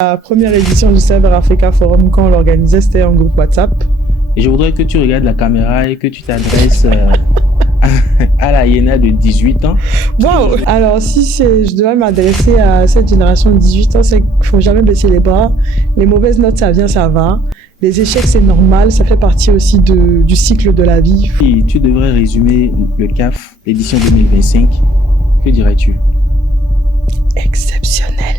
La première édition du Cyber Africa Forum, quand on l'organisait, c'était un groupe WhatsApp. Et je voudrais que tu regardes la caméra et que tu t'adresses à la hyéna de 18 ans. Waouh! Alors, si je devais m'adresser à cette génération de 18 ans, c'est qu'il ne faut jamais baisser les bras. Les mauvaises notes, ça vient, ça va. Les échecs, c'est normal. Ça fait partie aussi du cycle de la vie. Et tu devrais résumer le CAF, l'édition 2025. Que dirais-tu? Exceptionnel.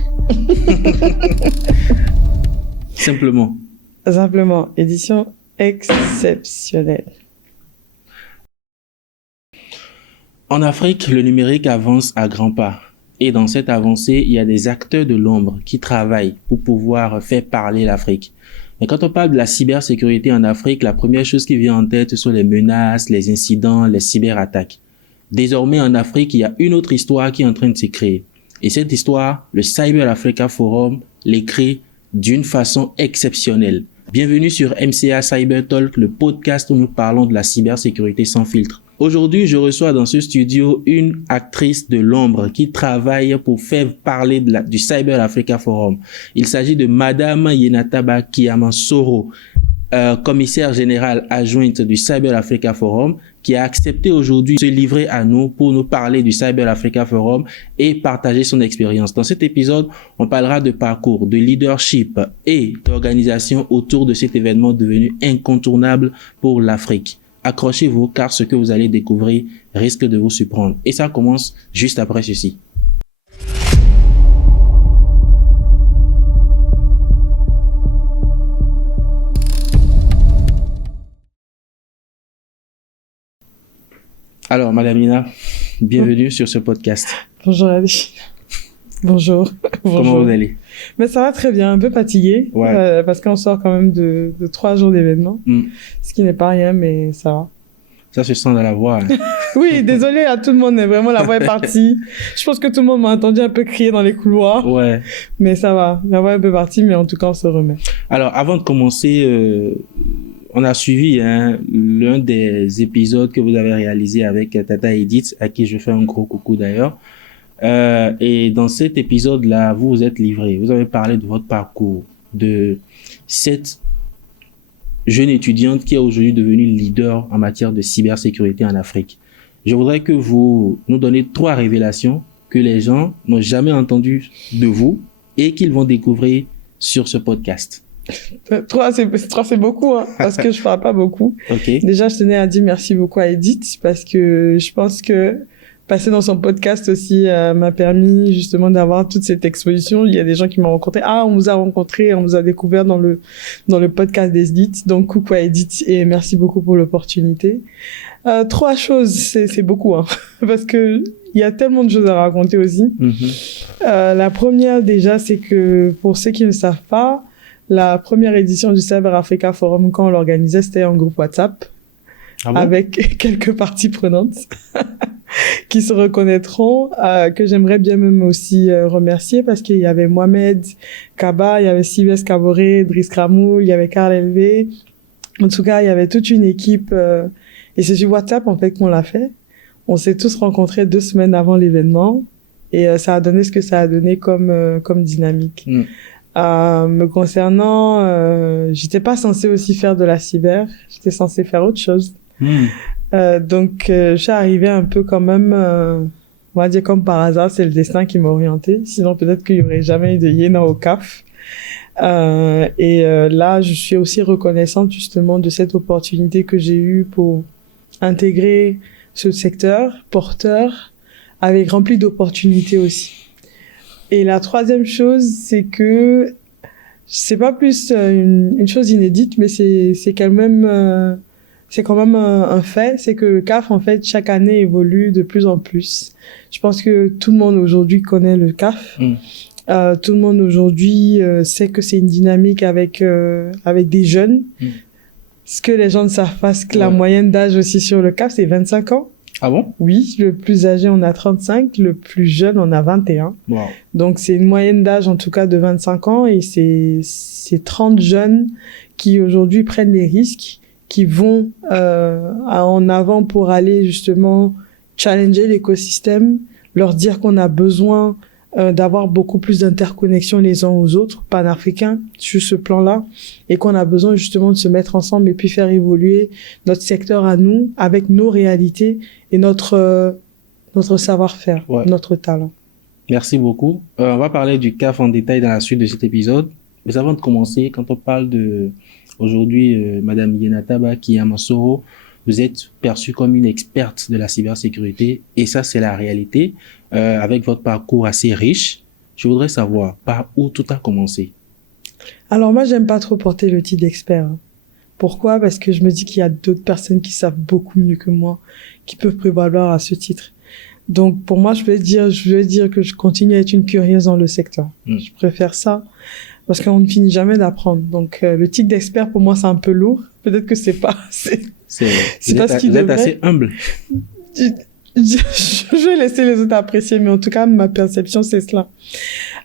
Simplement. Simplement, édition exceptionnelle. En Afrique, le numérique avance à grands pas. Et dans cette avancée, il y a des acteurs de l'ombre qui travaillent pour pouvoir faire parler l'Afrique. Mais quand on parle de la cybersécurité en Afrique, la première chose qui vient en tête sont les menaces, les incidents, les cyberattaques. Désormais, en Afrique, il y a une autre histoire qui est en train de se créer. Et cette histoire, le Cyber Africa Forum l'écrit d'une façon exceptionnelle. Bienvenue sur MCA Cyber Talk, le podcast où nous parlons de la cybersécurité sans filtre. Aujourd'hui, je reçois dans ce studio une actrice de l'ombre qui travaille pour faire parler du Cyber Africa Forum. Il s'agit de Madame Yenataba Kiyama-Soro, commissaire générale adjointe du Cyber Africa Forum, qui a accepté aujourd'hui de se livrer à nous pour nous parler du Cyber Africa Forum et partager son expérience. Dans cet épisode, on parlera de parcours, de leadership et d'organisation autour de cet événement devenu incontournable pour l'Afrique. Accrochez-vous car ce que vous allez découvrir risque de vous surprendre. Et ça commence juste après ceci. Alors, Madame Lina, bienvenue sur ce podcast. Bonjour Ali. Bonjour. Comment vous allez? Mais ça va très bien, un peu fatigué, ouais. Parce qu'on sort quand même de 3 jours d'événements, ce qui n'est pas rien, mais ça va. Ça se sent dans la voix. Hein. Oui, désolé à tout le monde, mais vraiment la voix est partie. Je pense que tout le monde m'a entendu un peu crier dans les couloirs. Ouais. Mais ça va, la voix est un peu partie, mais en tout cas on se remet. Alors, avant de commencer, on a suivi l'un des épisodes que vous avez réalisé avec Tata Edith, à qui je fais un gros coucou d'ailleurs. Et dans cet épisode-là, vous vous êtes livré. Vous avez parlé de votre parcours, de cette jeune étudiante qui est aujourd'hui devenue leader en matière de cybersécurité en Afrique. Je voudrais que vous nous donniez 3 révélations que les gens n'ont jamais entendues de vous et qu'ils vont découvrir sur ce podcast. 3, c'est beaucoup, hein, parce que je parle pas beaucoup. Okay. Déjà, je tenais à dire merci beaucoup à Edith, parce que je pense que passer dans son podcast aussi m'a permis justement d'avoir toute cette exposition. Il y a des gens qui m'ont rencontré. Ah, on vous a rencontré, on vous a découvert dans le podcast d'Edith. Donc, coucou à Edith et merci beaucoup pour l'opportunité. 3 choses, c'est beaucoup, hein, parce que il y a tellement de choses à raconter aussi. La première, déjà, c'est que pour ceux qui ne savent pas, la première édition du Cyber Africa Forum, quand on l'organisait, c'était un groupe WhatsApp. Ah bon? Avec quelques parties prenantes qui se reconnaîtront, que j'aimerais bien même aussi remercier parce qu'il y avait Mohamed Kaba, il y avait Sylvestre Caboré, Driss Kramou, il y avait Karl Elvé. En tout cas, il y avait toute une équipe et c'est sur WhatsApp en fait qu'on l'a fait. On s'est tous rencontrés 2 semaines avant l'événement et ça a donné ce que ça a donné comme dynamique. Me concernant, j'étais pas censée aussi faire de la cyber, j'étais censée faire autre chose. Donc, je suis arrivée un peu quand même, on va dire comme par hasard, c'est le destin qui m'a orientée. Sinon, peut-être qu'il y aurait jamais eu de Yéna au CAF. Là, je suis aussi reconnaissante justement de cette opportunité que j'ai eue pour intégrer ce secteur porteur avec rempli d'opportunités aussi. Et la 3e chose, c'est que c'est pas plus une chose inédite, mais c'est quand même un fait, c'est que le CAF en fait chaque année évolue de plus en plus. Je pense que tout le monde aujourd'hui connaît le CAF. Tout le monde aujourd'hui sait que c'est une dynamique avec des jeunes. Ce que les gens ne savent pas, c'est que la moyenne d'âge aussi sur le CAF, c'est 25 ans. Ah bon? Oui, le plus âgé, on a 35, le plus jeune, on a 21. Wow. Donc, c'est une moyenne d'âge, en tout cas, de 25 ans et c'est 30 jeunes qui, aujourd'hui, prennent les risques, qui vont en avant pour aller, justement, challenger l'écosystème, leur dire qu'on a besoin d'avoir beaucoup plus d'interconnexion les uns aux autres, panafricains, sur ce plan-là, et qu'on a besoin justement de se mettre ensemble et puis faire évoluer notre secteur à nous, avec nos réalités et notre savoir-faire, notre talent. Merci beaucoup. On va parler du CAF en détail dans la suite de cet épisode. Mais avant de commencer, quand on parle de, aujourd'hui, Madame Yenataba Kiyamasoro, vous êtes perçue comme une experte de la cybersécurité et ça, c'est la réalité. Avec votre parcours assez riche, je voudrais savoir par où tout a commencé. Alors moi, j'aime pas trop porter le titre d'expert. Pourquoi? Parce que je me dis qu'il y a d'autres personnes qui savent beaucoup mieux que moi, qui peuvent prévaloir à ce titre. Donc pour moi, je veux dire que je continue à être une curieuse dans le secteur. Je préfère ça parce qu'on ne finit jamais d'apprendre. Donc le titre d'expert pour moi, c'est un peu lourd. Peut-être que c'est pas pas ce qu'il devrait. Vous êtes assez humble. Je vais laisser les autres apprécier, mais en tout cas, ma perception, c'est cela.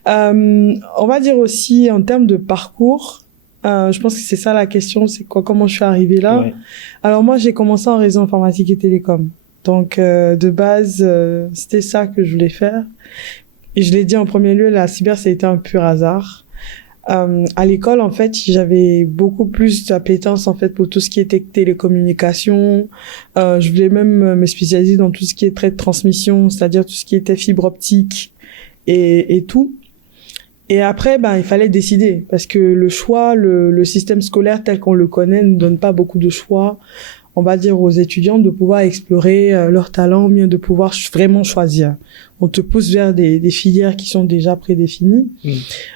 On va dire aussi, en termes de parcours, je pense que c'est ça la question, c'est comment je suis arrivée là. Ouais. Alors moi, j'ai commencé en réseau informatique et télécom. Donc, de base, c'était ça que je voulais faire. Et je l'ai dit en premier lieu, la cyber, ça a été un pur hasard. À l'école, en fait, j'avais beaucoup plus d'appétence, en fait, pour tout ce qui était télécommunication. Je voulais même me spécialiser dans tout ce qui est trait de transmission, c'est-à-dire tout ce qui était fibre optique et tout. Et après, il fallait décider parce que le choix, le système scolaire tel qu'on le connaît ne donne pas beaucoup de choix. On va dire aux étudiants de pouvoir explorer leurs talents, ou bien de pouvoir vraiment choisir. On te pousse vers des filières qui sont déjà prédéfinies.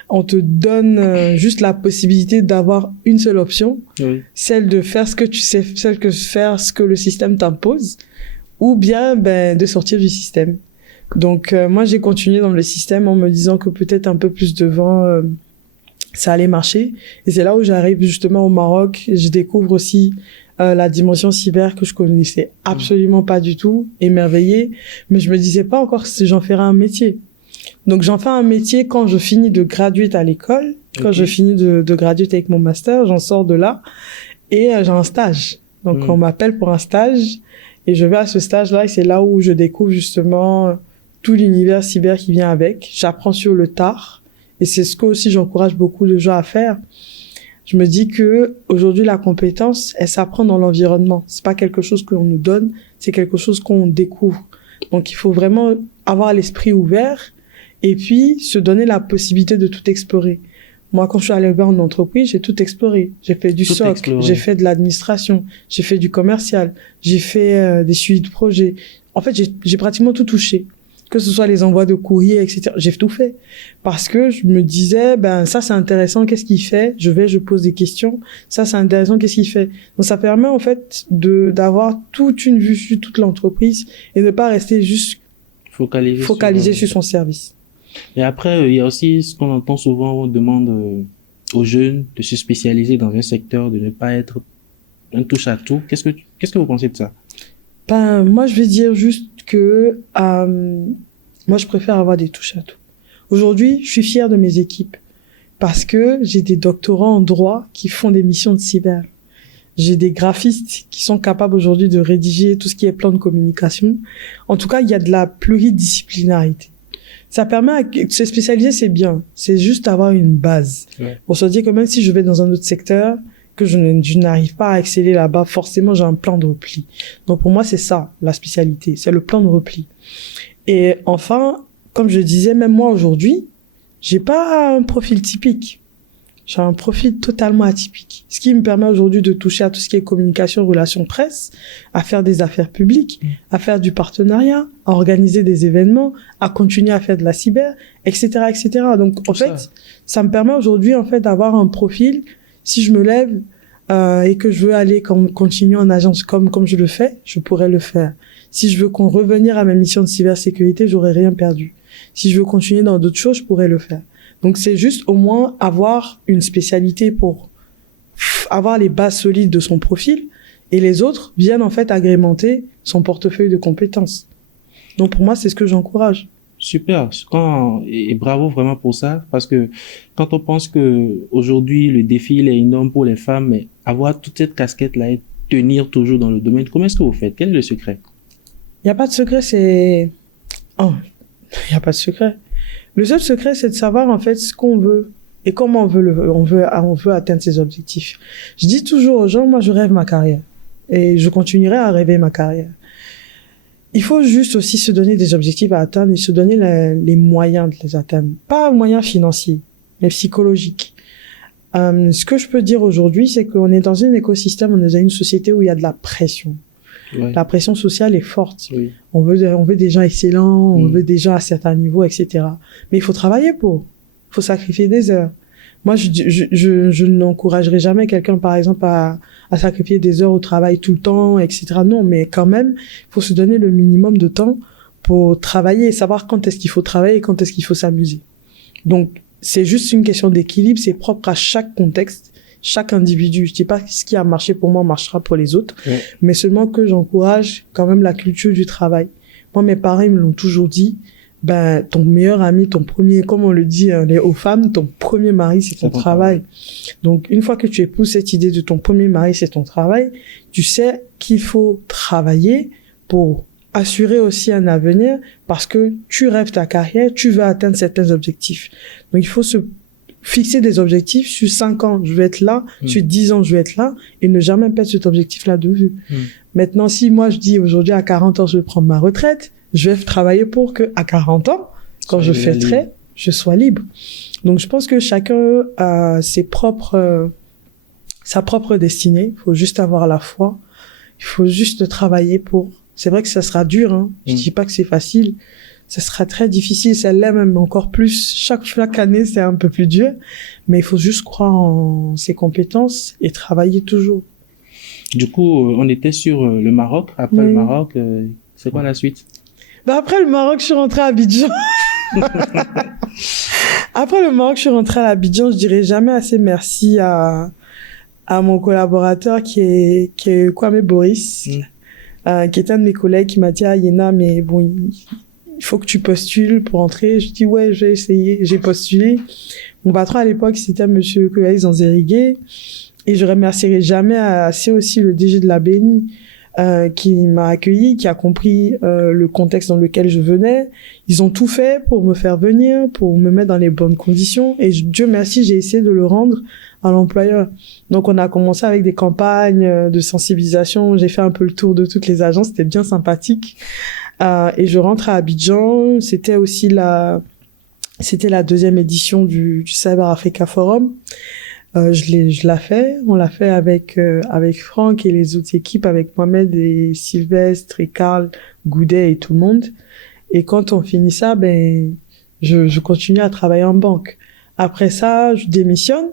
On te donne juste la possibilité d'avoir une seule option, celle de faire ce que tu sais, faire ce que le système t'impose, ou bien de sortir du système. Donc moi j'ai continué dans le système en me disant que peut-être un peu plus devant ça allait marcher. Et c'est là où j'arrive justement au Maroc. Je découvre aussi la dimension cyber que je connaissais absolument pas du tout, émerveillée, mais je me disais pas encore si j'en ferais un métier. Donc j'en fais un métier quand je finis de graduate à l'école, quand je finis de graduate avec mon master, j'en sors de là et j'ai un stage. Donc on m'appelle pour un stage et je vais à ce stage-là et c'est là où je découvre justement tout l'univers cyber qui vient avec. J'apprends sur le tard et c'est ce que aussi j'encourage beaucoup de gens à faire. Je me dis que aujourd'hui la compétence, elle s'apprend dans l'environnement. C'est pas quelque chose qu'on nous donne, c'est quelque chose qu'on découvre. Donc il faut vraiment avoir l'esprit ouvert et puis se donner la possibilité de tout explorer. Moi, quand je suis allée en entreprise, j'ai tout exploré. J'ai fait du SOC, j'ai fait de l'administration, j'ai fait du commercial, j'ai fait des suivis de projets. En fait, j'ai pratiquement tout touché. Que ce soit les envois de courrier, etc. J'ai tout fait. Parce que je me disais, ça c'est intéressant, qu'est-ce qu'il fait? Je pose des questions. Ça c'est intéressant, qu'est-ce qu'il fait? Donc ça permet en fait d'avoir toute une vue sur toute l'entreprise et ne pas rester juste focalisé sur son service. Et après, il y a aussi ce qu'on entend souvent, on demande aux jeunes de se spécialiser dans un secteur, de ne pas être un touche-à-tout. Qu'est-ce que vous pensez de ça? Moi je vais dire juste que moi je préfère avoir des touches-à-tout. Aujourd'hui, je suis fière de mes équipes parce que j'ai des doctorants en droit qui font des missions de cyber. J'ai des graphistes qui sont capables aujourd'hui de rédiger tout ce qui est plan de communication. En tout cas, il y a de la pluridisciplinarité. Ça permet de se spécialiser, c'est bien. C'est juste avoir une base. Pour se dire que même si je vais dans un autre secteur, que je n'arrive pas à exceller là-bas, forcément, j'ai un plan de repli. Donc, pour moi, c'est ça, la spécialité. C'est le plan de repli. Et enfin, comme je disais, même moi, aujourd'hui, j'ai pas un profil typique. J'ai un profil totalement atypique. Ce qui me permet aujourd'hui de toucher à tout ce qui est communication, relations presse, à faire des affaires publiques, à faire du partenariat, à organiser des événements, à continuer à faire de la cyber, etc., etc. Donc, en fait, ça me permet aujourd'hui, en fait, d'avoir un profil. Si je me lève et que je veux aller continuer en agence comme je le fais, je pourrais le faire. Si je veux revenir à ma mission de cybersécurité, j'aurais rien perdu. Si je veux continuer dans d'autres choses, je pourrais le faire. Donc c'est juste au moins avoir une spécialité pour avoir les bases solides de son profil et les autres viennent en fait agrémenter son portefeuille de compétences. Donc pour moi, c'est ce que j'encourage. Super. Et bravo vraiment pour ça, parce que quand on pense que aujourd'hui le défi il est énorme pour les femmes, mais avoir toute cette casquette là et tenir toujours dans le domaine, comment est-ce que vous faites? Quel est le secret? Il y a pas de secret, il y a pas de secret. Le seul secret, c'est de savoir, en fait, ce qu'on veut et comment on veut atteindre ces objectifs. Je dis toujours aux gens, moi, je rêve ma carrière et je continuerai à rêver ma carrière. Il faut juste aussi se donner des objectifs à atteindre et se donner les moyens de les atteindre. Pas moyens financiers, mais psychologiques. Ce que je peux dire aujourd'hui, c'est qu'on est dans un écosystème, on est dans une société où il y a de la pression. Ouais. La pression sociale est forte. Oui. On veut des gens excellents, on veut des gens à certains niveaux, etc. Mais il faut travailler pour. Il faut sacrifier des heures. Moi, je n'encouragerai jamais quelqu'un, par exemple, à sacrifier des heures au travail tout le temps, etc. Non, mais quand même, il faut se donner le minimum de temps pour travailler et savoir quand est-ce qu'il faut travailler et quand est-ce qu'il faut s'amuser. Donc, c'est juste une question d'équilibre, c'est propre à chaque contexte, chaque individu. Je dis pas que ce qui a marché pour moi marchera pour les autres, mais seulement que j'encourage quand même la culture du travail. Moi, mes parents ils me l'ont toujours dit, ben, ton meilleur ami, ton premier, comme on le dit aux femmes, ton premier mari, c'est ton travail. Donc, une fois que tu épouses cette idée de ton premier mari, c'est ton travail, tu sais qu'il faut travailler pour assurer aussi un avenir parce que tu rêves ta carrière, tu veux atteindre certains objectifs. Donc, il faut se fixer des objectifs sur 5 ans, je vais être là, sur 10 ans, je vais être là et ne jamais perdre cet objectif-là de vue. Maintenant, si moi, je dis aujourd'hui à 40 ans, je vais prendre ma retraite, je vais travailler pour que à 40 ans, quand je fêterai, je sois libre. Donc, je pense que chacun a sa propre destinée. Il faut juste avoir la foi. Il faut juste travailler pour. C'est vrai que ça sera dur, hein. Je dis pas que c'est facile. Ça sera très difficile. Ça l'est même encore plus. Chaque année, c'est un peu plus dur. Mais il faut juste croire en ses compétences et travailler toujours. Du coup, on était sur le Maroc. Après le Maroc, c'est quoi la suite? Ben après le Maroc, je suis rentrée à Abidjan. Après le Maroc, je suis rentrée à Abidjan. Je dirais jamais assez merci à mon collaborateur qui est Kwame Boris, qui est un de mes collègues qui m'a dit, ah, Yéna, mais bon, il faut que tu postules pour entrer. Je dis, ouais, je vais essayer. J'ai postulé. Mon patron à l'époque, c'était monsieur Koyaï Zanzerigué. Et je remercierai jamais assez aussi le DG de la BNI, qui m'a accueilli, qui a compris le contexte dans lequel je venais. Ils ont tout fait pour me faire venir, pour me mettre dans les bonnes conditions. Et Dieu merci, j'ai essayé de le rendre à l'employeur. Donc, on a commencé avec des campagnes de sensibilisation. J'ai fait un peu le tour de toutes les agences. C'était bien sympathique. Et je rentre à Abidjan. C'était la 2e édition du Cyber Africa Forum. On l'a fait avec Franck et les autres équipes, avec Mohamed et Sylvestre et Karl, Goudet et tout le monde. Et quand on finit ça, ben, je continue à travailler en banque. Après ça, je démissionne,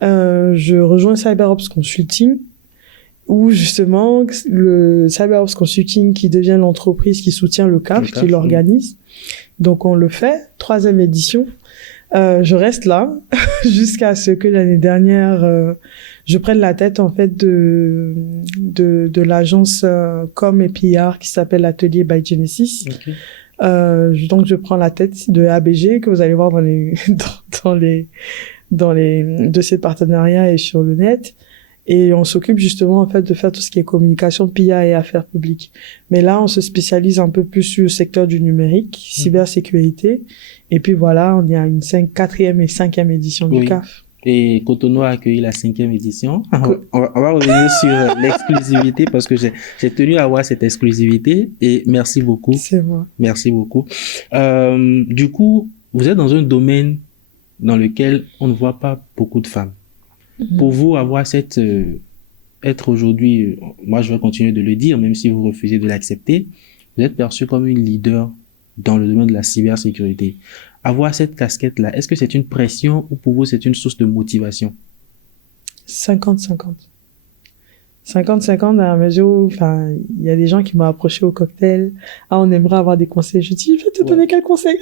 je rejoins CyberOps Consulting, où justement, le CyberOps Consulting qui devient l'entreprise qui soutient le CAF, qui l'organise. Donc on le fait, 3e édition. Je reste là jusqu'à ce que l'année dernière je prenne la tête en fait de l'agence com et PR qui s'appelle Atelier by Genesis. Donc je prends la tête de ABG que vous allez voir dans les dossiers de partenariat et sur le net. Et on s'occupe justement en fait de faire tout ce qui est communication, PIA et affaires publiques. Mais là, on se spécialise un peu plus sur le secteur du numérique, cybersécurité. Et puis voilà, on est à une 4e et 5e édition du CAF. Et Cotonou a accueilli la 5e édition. On va revenir sur l'exclusivité parce que j'ai tenu à avoir cette exclusivité et merci beaucoup. C'est moi. Merci beaucoup. Du coup, vous êtes dans un domaine dans lequel on ne voit pas beaucoup de femmes. Pour vous, avoir être aujourd'hui, moi je vais continuer de le dire, même si vous refusez de l'accepter, vous êtes perçu comme une leader dans le domaine de la cybersécurité. Avoir cette casquette-là, est-ce que c'est une pression ou pour vous c'est une source de motivation? 50-50. 50-50 dans la mesure où, enfin, il y a des gens qui m'ont approché au cocktail. Ah, on aimerait avoir des conseils. Je dis, je vais te donner quel conseil?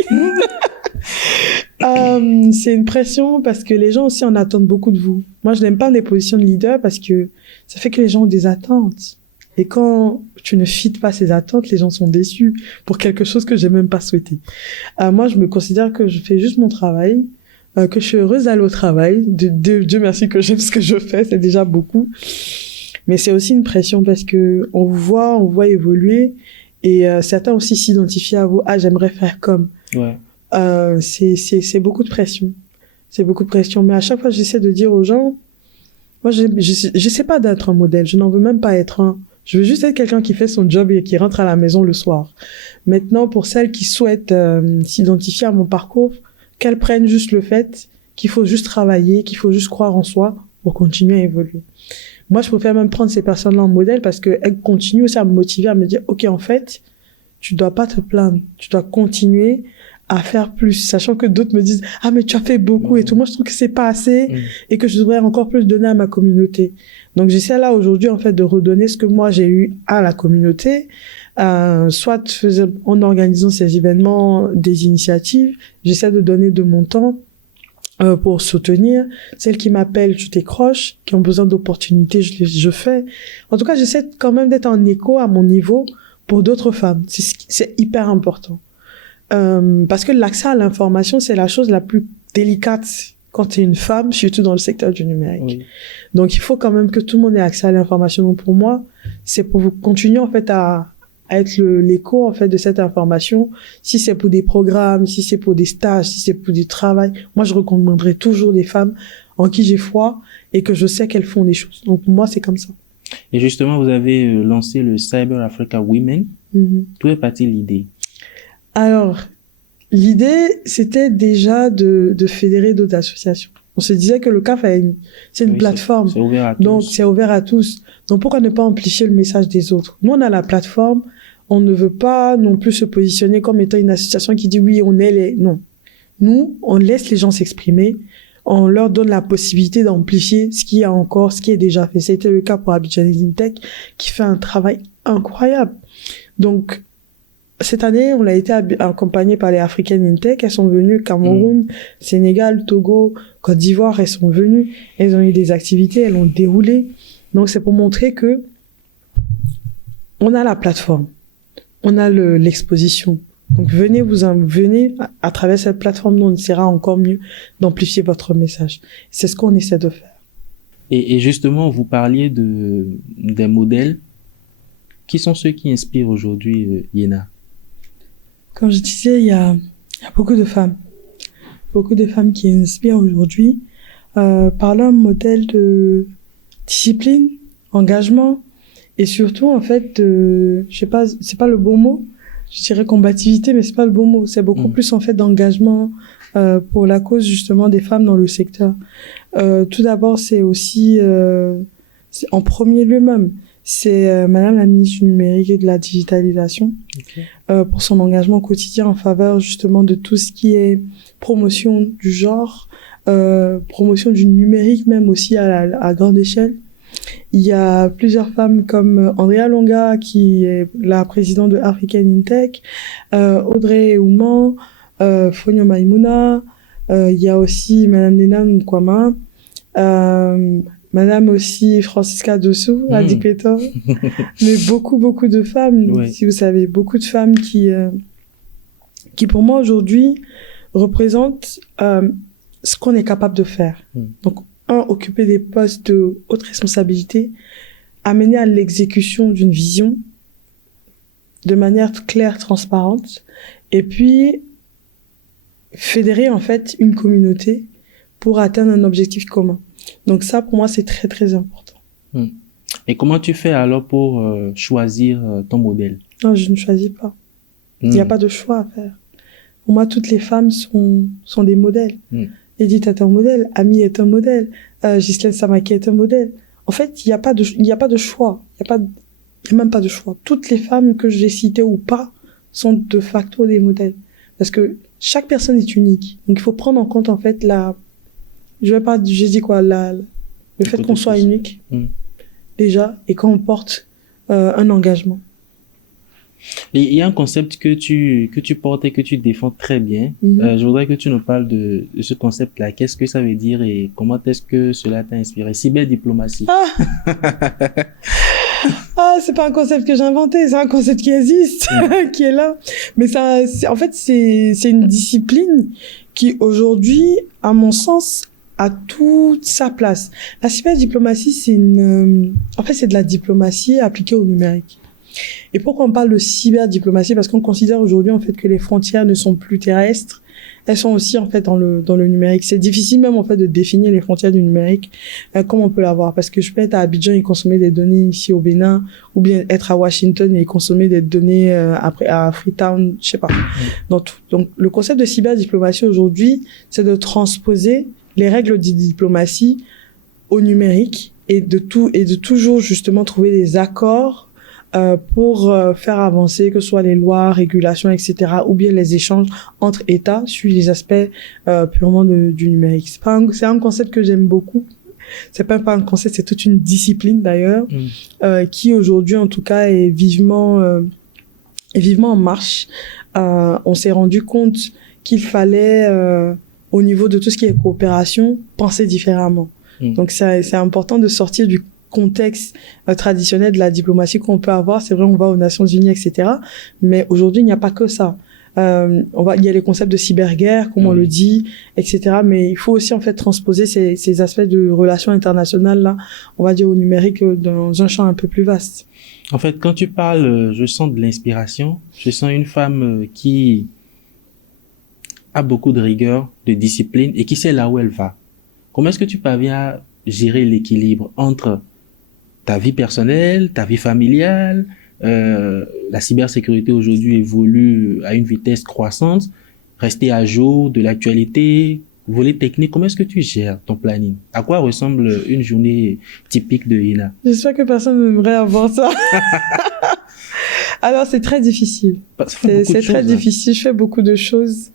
C'est une pression parce que les gens aussi en attendent beaucoup de vous. Moi, je n'aime pas les positions de leader parce que ça fait que les gens ont des attentes. Et quand tu ne fites pas ces attentes, les gens sont déçus pour quelque chose que j'ai même pas souhaité. Moi, je me considère que je fais juste mon travail, que je suis heureuse d'aller au travail. Dieu merci que j'aime ce que je fais, c'est déjà beaucoup. Mais c'est aussi une pression parce que on voit évoluer et certains aussi s'identifient à vous. Ah, j'aimerais faire comme. Ouais. c'est beaucoup de pression. C'est beaucoup de pression. Mais à chaque fois, j'essaie de dire aux gens, moi, je sais pas d'être un modèle. Je n'en veux même pas être un. Je veux juste être quelqu'un qui fait son job et qui rentre à la maison le soir. Maintenant, pour celles qui souhaitent s'identifier à mon parcours, qu'elles prennent juste le fait qu'il faut juste travailler, qu'il faut juste croire en soi pour continuer à évoluer. Moi, je préfère même prendre ces personnes-là en modèle parce qu'elles continuent aussi à me motiver, à me dire, OK, en fait, tu dois pas te plaindre. Tu dois continuer à faire plus, sachant que d'autres me disent « Ah, mais tu as fait beaucoup et tout. » Moi, je trouve que c'est pas assez et que je devrais encore plus donner à ma communauté. Donc, j'essaie là, aujourd'hui, en fait, de redonner ce que moi, j'ai eu à la communauté, soit en organisant ces événements, des initiatives. J'essaie de donner de mon temps pour soutenir. Celles qui m'appellent, je décroche, qui ont besoin d'opportunités, je fais. En tout cas, j'essaie quand même d'être en écho à mon niveau pour d'autres femmes. C'est hyper important. Parce que l'accès à l'information, c'est la chose la plus délicate quand tu es une femme, surtout dans le secteur du numérique. Oui. Donc, il faut quand même que tout le monde ait accès à l'information. Donc, pour moi, c'est pour vous continuer, en fait, à être l'écho, en fait, de cette information. Si c'est pour des programmes, si c'est pour des stages, si c'est pour du travail, moi, je recommanderais toujours des femmes en qui j'ai foi et que je sais qu'elles font des choses. Donc, pour moi, c'est comme ça. Et justement, vous avez lancé le Cyber Africa Women. D'où est partie l'idée? Alors, l'idée, c'était déjà de fédérer d'autres associations. On se disait que le CAF, c'est une plateforme. C'est ouvert à tous. Donc, c'est ouvert à tous. Donc, pourquoi ne pas amplifier le message des autres? Nous, on a la plateforme. On ne veut pas non plus se positionner comme étant une association qui dit oui, on est les... Non. Nous, on laisse les gens s'exprimer. On leur donne la possibilité d'amplifier ce qu'il y a encore, ce qui est déjà fait. C'était le cas pour Abidjan Tech, qui fait un travail incroyable. Donc, cette année, on a été accompagné par les Africaines in Tech. Elles sont venues Cameroun, Sénégal, Togo, Côte d'Ivoire. Elles sont venues. Elles ont eu des activités. Elles ont déroulé. Donc, c'est pour montrer que on a la plateforme. On a l'exposition. Donc, venez à travers cette plateforme. Nous, on essaiera encore mieux d'amplifier votre message. C'est ce qu'on essaie de faire. Et justement, vous parliez des modèles. Qui sont ceux qui inspirent aujourd'hui Yéna? Comme je disais, il y a beaucoup de femmes. Beaucoup de femmes qui inspirent aujourd'hui par leur modèle de discipline, engagement et surtout, en fait, je sais pas, c'est pas le bon mot. Je dirais combativité, mais c'est pas le bon mot. C'est beaucoup plus, en fait, d'engagement pour la cause, justement, des femmes dans le secteur. Tout d'abord, c'est aussi, c'est en premier lieu même, c'est Madame la ministre du numérique et de la digitalisation, pour son engagement quotidien en faveur justement de tout ce qui est promotion du genre, promotion du numérique même aussi à grande échelle. Il y a plusieurs femmes comme Andrea Longa qui est la présidente de African in Tech, Audrey Ouman, Fonyo Maïmouna, il y a aussi Madame Nena Nkwama, Madame aussi Francisca Dossou à Dikweto, mais beaucoup de femmes, si vous savez, beaucoup de femmes qui pour moi aujourd'hui représentent ce qu'on est capable de faire. Donc, occuper des postes de haute responsabilité, amener à l'exécution d'une vision de manière claire, transparente, et puis fédérer en fait une communauté pour atteindre un objectif commun. Donc ça, pour moi, c'est très, très important. Et comment tu fais alors pour choisir ton modèle? Non, je ne choisis pas. Il n'y a pas de choix à faire. Pour moi, toutes les femmes sont des modèles. Edith est un modèle, Ami est un modèle, Ghislaine Samaki est un modèle. En fait, il n'y a pas de choix. Il y a même pas de choix. Toutes les femmes que j'ai citées ou pas sont de facto des modèles. Parce que chaque personne est unique. Donc, il faut prendre en compte, en fait, le fait qu'on soit unique, déjà, et qu'on porte un engagement. Et il y a un concept que tu portes et que tu défends très bien. Je voudrais que tu nous parles de ce concept-là. Qu'est-ce que ça veut dire et comment est-ce que cela t'a inspiré? Cyberdiplomatie. C'est pas un concept que j'ai inventé, c'est un concept qui existe, qui est là. Mais ça, en fait, c'est une discipline qui aujourd'hui, à mon sens, a toute sa place. La cyberdiplomatie, c'est de la diplomatie appliquée au numérique. Et pourquoi on parle de cyberdiplomatie? Parce qu'on considère aujourd'hui, en fait, que les frontières ne sont plus terrestres, elles sont aussi en fait dans le numérique. C'est difficile même en fait de définir les frontières du numérique, comme on peut l'avoir, parce que je peux être à Abidjan et consommer des données ici au Bénin, ou bien être à Washington et consommer des données après à Freetown, je sais pas, dans tout. Donc le concept de cyberdiplomatie aujourd'hui, c'est de transposer les règles de diplomatie au numérique et de toujours justement trouver des accords pour faire avancer, que ce soit les lois, régulations, etc., ou bien les échanges entre États sur les aspects purement du numérique. C'est un concept que j'aime beaucoup. C'est pas un concept, c'est toute une discipline d'ailleurs, qui aujourd'hui en tout cas est vivement en marche. On s'est rendu compte qu'il fallait, au niveau de tout ce qui est coopération, penser différemment. Donc c'est important de sortir du contexte traditionnel de la diplomatie qu'on peut avoir. C'est vrai, on va aux Nations Unies, etc. Mais aujourd'hui, il n'y a pas que ça. Il y a les concepts de cyberguerre, comme on le dit, etc. Mais il faut aussi en fait transposer ces aspects de relations internationales là, on va dire au numérique, dans un champ un peu plus vaste. En fait, quand tu parles, je sens de l'inspiration. Je sens une femme qui a beaucoup de rigueur, de discipline et qui sait là où elle va. Comment est-ce que tu parviens à gérer l'équilibre entre ta vie personnelle, ta vie familiale? La cybersécurité aujourd'hui évolue à une vitesse croissante. Rester à jour de l'actualité, volet technique, comment est-ce que tu gères ton planning? À quoi ressemble une journée typique de Ina? J'espère que personne n'aimerait avoir ça. Alors, c'est très difficile. C'est très difficile. Je fais beaucoup de choses.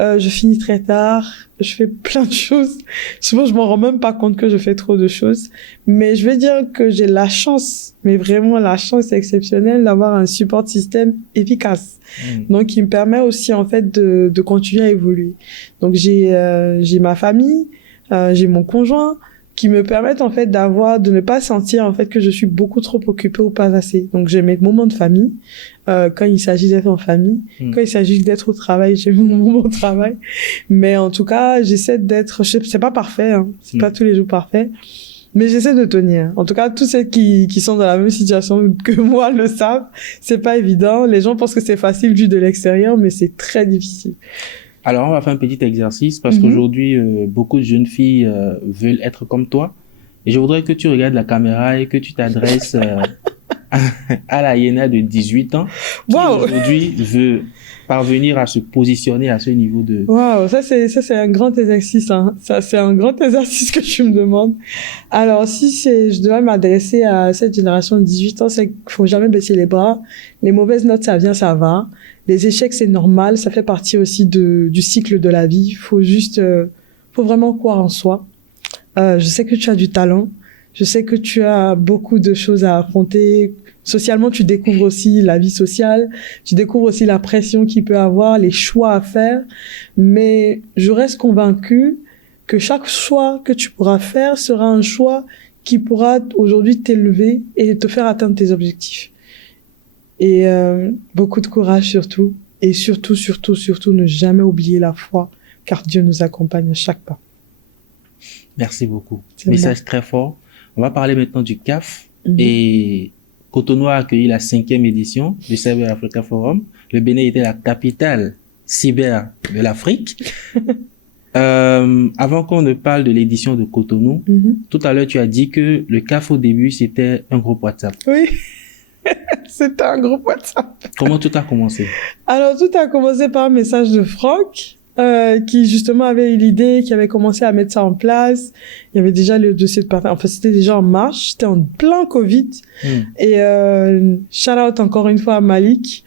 Je finis très tard. Je fais plein de choses. Souvent, je m'en rends même pas compte que je fais trop de choses. Mais je vais dire que j'ai la chance, mais vraiment la chance exceptionnelle d'avoir un support système efficace. Donc, qui me permet aussi, en fait, de continuer à évoluer. Donc, j'ai ma famille, j'ai mon conjoint, qui me permettent en fait de ne pas sentir en fait que je suis beaucoup trop occupée ou pas assez. Donc j'ai mes moments de famille quand il s'agit d'être en famille, quand il s'agit d'être au travail, j'ai mon moment de travail. Mais en tout cas, j'essaie d'être, c'est pas parfait, hein, c'est pas tous les jours parfait, mais j'essaie de tenir. En tout cas, tous ceux qui sont dans la même situation que moi le savent, c'est pas évident. Les gens pensent que c'est facile vu de l'extérieur, mais c'est très difficile. Alors, on va faire un petit exercice parce qu'aujourd'hui, beaucoup de jeunes filles veulent être comme toi. Et je voudrais que tu regardes la caméra et que tu t'adresses à la Yena de 18 ans qui aujourd'hui veut parvenir à se positionner à ce niveau de... Waouh, ça c'est un grand exercice, hein. Ça c'est un grand exercice que tu me demandes. Alors si je devais m'adresser à cette génération de 18 ans, c'est qu'il faut jamais baisser les bras. Les mauvaises notes, ça vient, ça va. Les échecs, c'est normal, ça fait partie aussi du cycle de la vie. Faut vraiment croire en soi. Je sais que tu as du talent. Je sais que tu as beaucoup de choses à affronter. Socialement, tu découvres aussi la vie sociale. Tu découvres aussi la pression qu'il peut avoir, les choix à faire. Mais je reste convaincue que chaque choix que tu pourras faire sera un choix qui pourra aujourd'hui t'élever et te faire atteindre tes objectifs. Et beaucoup de courage surtout. Et surtout, ne jamais oublier la foi, car Dieu nous accompagne à chaque pas. Merci beaucoup. Message très fort. On va parler maintenant du CAF. Et Cotonou a accueilli la 5e édition du Cyber Africa Forum. Le Bénin était la capitale cyber de l'Afrique. Avant qu'on ne parle de l'édition de Cotonou, tout à l'heure, tu as dit que le CAF au début, c'était un groupe WhatsApp. Oui. C'était un groupe WhatsApp. Comment tout a commencé? Alors, tout a commencé par un message de Franck, qui justement avait eu l'idée, qui avait commencé à mettre ça en place. Il y avait déjà le dossier de partenariat. Enfin, c'était déjà en marche. C'était en plein Covid. Et shout out encore une fois à Malik,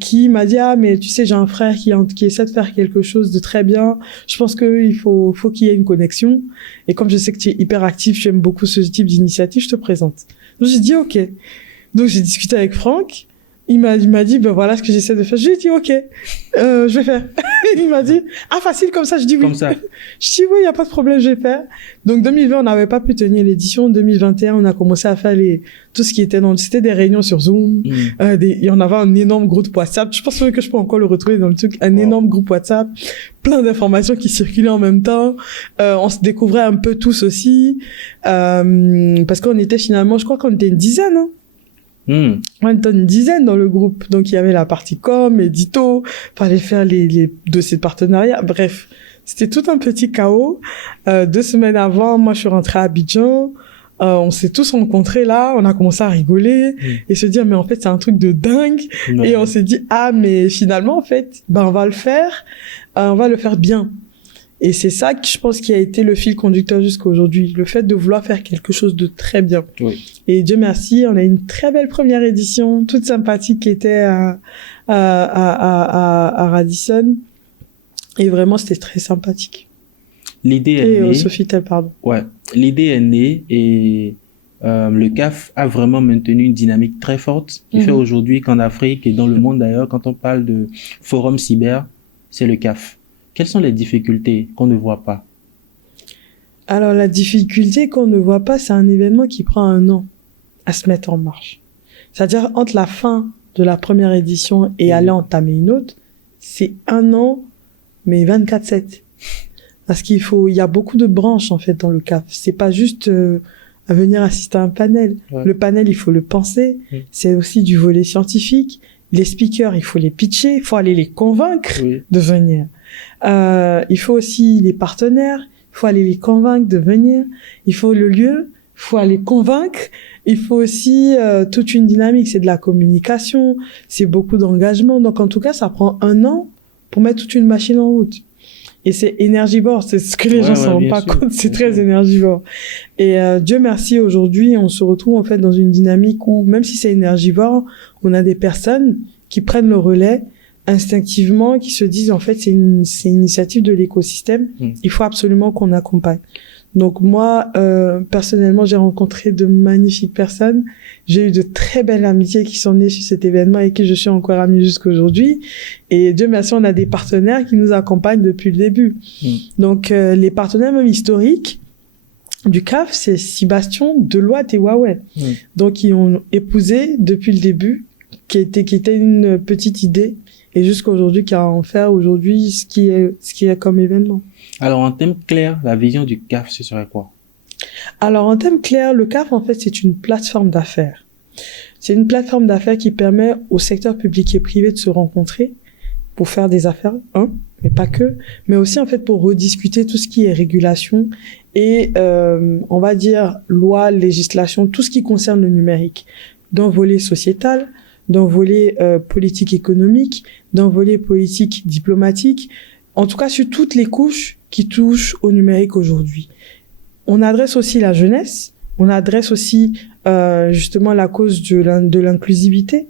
qui m'a dit mais tu sais, j'ai un frère qui essaie de faire quelque chose de très bien. Je pense que il faut qu'il y ait une connexion. Et comme je sais que tu es hyper actif, j'aime beaucoup ce type d'initiative, je te présente. Donc j'ai dit OK. Donc j'ai discuté avec Franck, il m'a dit voilà ce que j'essaie de faire. Je lui ai dit OK, je vais faire. Il m'a dit facile comme ça, je dis oui. Comme ça. Je dis oui, il y a pas de problème, je vais faire. Donc 2020, on n'avait pas pu tenir l'édition. 2021, on a commencé à faire tout ce qui était c'était des réunions sur Zoom. Il y en avait un énorme groupe WhatsApp. Je pense que je peux encore le retrouver dans le truc, un énorme groupe WhatsApp, plein d'informations qui circulaient en même temps. On se découvrait un peu tous aussi, parce qu'on était finalement, je crois qu'on était une dizaine, hein. on était une dizaine dans le groupe. Donc, il y avait la partie com, édito, fallait faire les dossiers de partenariat. Bref, c'était tout un petit chaos. 2 semaines avant, moi, je suis rentrée à Abidjan. On s'est tous rencontrés là, on a commencé à rigoler et se dire mais en fait c'est un truc de dingue et on s'est dit ah mais finalement en fait on va le faire bien et c'est ça que je pense qui a été le fil conducteur jusqu'à aujourd'hui, le fait de vouloir faire quelque chose de très bien. Et Dieu merci, on a une très belle première édition toute sympathique qui était à Radisson et vraiment c'était très sympathique. L'idée est née. Sofitel, pardon. Ouais, l'idée est née et le CAF a vraiment maintenu une dynamique très forte qui fait aujourd'hui qu'en Afrique et dans le monde d'ailleurs, quand on parle de forum cyber, c'est le CAF. Quelles sont les difficultés qu'on ne voit pas? Alors la difficulté qu'on ne voit pas, c'est un événement qui prend 1 an à se mettre en marche. C'est-à-dire entre la fin de la première édition et aller entamer une autre, c'est 1 an, mais 24/7. Parce il y a beaucoup de branches, en fait, dans le CAF. C'est pas juste à venir assister à un panel. Ouais. Le panel, il faut le penser. C'est aussi du volet scientifique. Les speakers, il faut les pitcher. Il faut aller les convaincre de venir. Il faut aussi les partenaires. Il faut aller les convaincre de venir. Il faut le lieu. Il faut aller convaincre. Il faut aussi toute une dynamique. C'est de la communication. C'est beaucoup d'engagement. Donc, en tout cas, ça prend 1 an pour mettre toute une machine en route. Et c'est énergivore, c'est ce que les gens s'en rendent pas compte, c'est très énergivore. Et Dieu merci, aujourd'hui, on se retrouve en fait dans une dynamique où, même si c'est énergivore, on a des personnes qui prennent le relais instinctivement, qui se disent en fait c'est une initiative de l'écosystème, il faut absolument qu'on accompagne. Donc moi, personnellement, j'ai rencontré de magnifiques personnes. J'ai eu de très belles amitiés qui sont nées sur cet événement et qui je suis encore amie jusqu'à aujourd'hui. Et Dieu merci, on a des partenaires qui nous accompagnent depuis le début. Donc les partenaires même historiques du CAF, c'est Sébastien, Deloitte et Huawei. Donc ils ont épousé depuis le début, qui était une petite idée, et jusqu'à aujourd'hui, qui a en faire aujourd'hui ce qui est comme événement. Alors, en thème clair, la vision du CAF, ce serait quoi? Alors, en thème clair, le CAF, en fait, c'est une plateforme d'affaires. C'est une plateforme d'affaires qui permet au secteur public et privé de se rencontrer pour faire des affaires, mais pas que, mais aussi, en fait, pour rediscuter tout ce qui est régulation et, on va dire, loi, législation, tout ce qui concerne le numérique, d'un volet sociétal, d'un volet politique économique, d'un volet politique diplomatique, en tout cas sur toutes les couches qui touchent au numérique aujourd'hui. On adresse aussi la jeunesse, on adresse aussi justement la cause de l'inclusivité,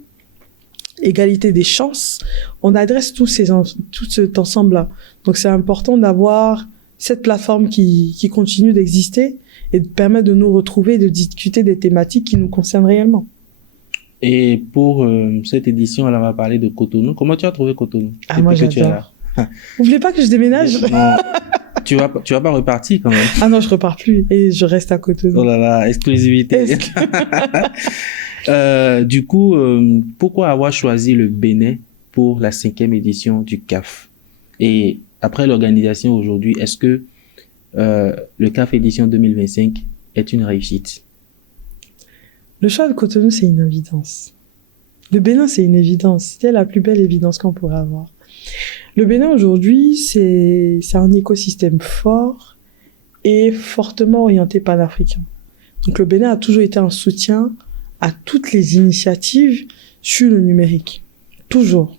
égalité des chances, on adresse tout cet ensemble-là. Donc c'est important d'avoir cette plateforme qui continue d'exister et de permettre de nous retrouver et de discuter des thématiques qui nous concernent réellement. Et pour cette édition, elle va parler de Cotonou. Comment tu as trouvé Cotonou? Moi j'adore. N'oubliez pas que je déménage. Non, tu vas pas repartir quand même. Ah non, je repars plus et je reste à Cotonou. Oh là là, exclusivité. Du coup, pourquoi avoir choisi le Bénin pour la 5e édition du CAF? Et après l'organisation aujourd'hui, est-ce que le CAF édition 2025 est une réussite? Le choix de Cotonou, c'est une évidence. Le Bénin, c'est une évidence. C'était la plus belle évidence qu'on pourrait avoir. Le Bénin, aujourd'hui, c'est un écosystème fort et fortement orienté panafricain. Donc, le Bénin a toujours été un soutien à toutes les initiatives sur le numérique. Toujours.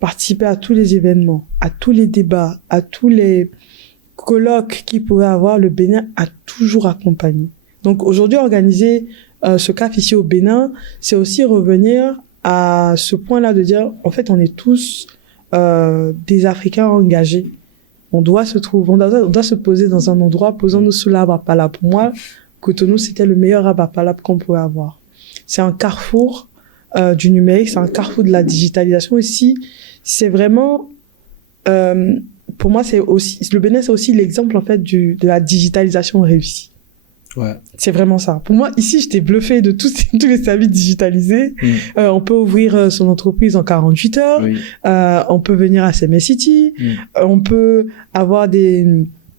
Participer à tous les événements, à tous les débats, à tous les colloques qu'il pouvait avoir, le Bénin a toujours accompagné. Donc, aujourd'hui, organiser ce CAF ici au Bénin, c'est aussi revenir à ce point-là de dire, en fait, on est tous des Africains engagés. On doit se poser dans un endroit, posons-nous sous l'arbre à palabres. Pour moi, Cotonou, c'était le meilleur arbre à palabres qu'on pouvait avoir. C'est un carrefour du numérique, c'est un carrefour de la digitalisation aussi. C'est vraiment, pour moi, le Bénin, c'est aussi l'exemple, en fait, de la digitalisation réussie. Ouais. C'est vraiment ça. Pour moi, ici, j'étais bluffée de tous les services digitalisés. On peut ouvrir son entreprise en 48 heures. On peut venir à CMS City. On peut avoir des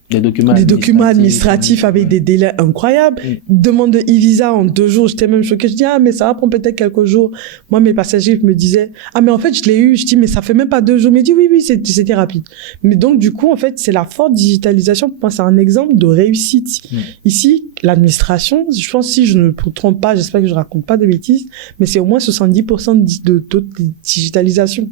Des documents des documents administratifs avec des délais incroyables. Demande de e-visa en 2 jours, j'étais même choquée. Je dis, mais ça va prendre peut-être quelques jours. Moi, mes passagers me disaient, mais en fait, je l'ai eu. Je dis, mais ça fait même pas 2 jours. Mais dit, oui, c'était rapide. Mais donc, du coup, en fait, c'est la forte digitalisation. Pour moi, c'est un exemple de réussite. Ici, l'administration, je pense, si je ne me trompe pas, j'espère que je raconte pas de bêtises, mais c'est au moins 70% de taux de digitalisation.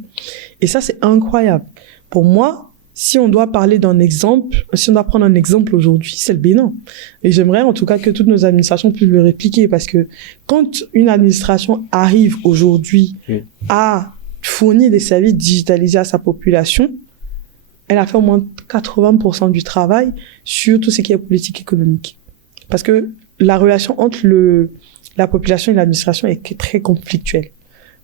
Et ça, c'est incroyable. Pour moi, si on doit parler d'un exemple, si on doit prendre un exemple aujourd'hui, c'est le Bénin. Et j'aimerais en tout cas que toutes nos administrations puissent le répliquer, parce que quand une administration arrive aujourd'hui à fournir des services digitalisés à sa population, elle a fait au moins 80% du travail sur tout ce qui est politique économique. Parce que la relation entre la population et l'administration est très conflictuelle.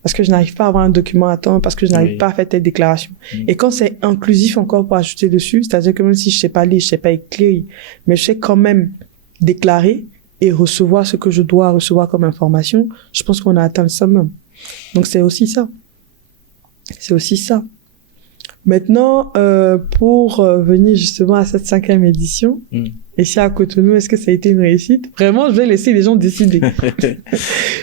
Parce que je n'arrive pas à avoir un document à temps, parce que je n'arrive pas à faire telle déclaration. Et quand c'est inclusif encore pour ajouter dessus, c'est-à-dire que même si je sais pas lire, je sais pas écrire, mais je sais quand même déclarer et recevoir ce que je dois recevoir comme information, je pense qu'on a atteint le summum. Donc c'est aussi ça. C'est aussi ça. Maintenant, pour venir justement à cette 5e édition, ici à Cotonou, est-ce que ça a été une réussite? Vraiment, je vais laisser les gens décider.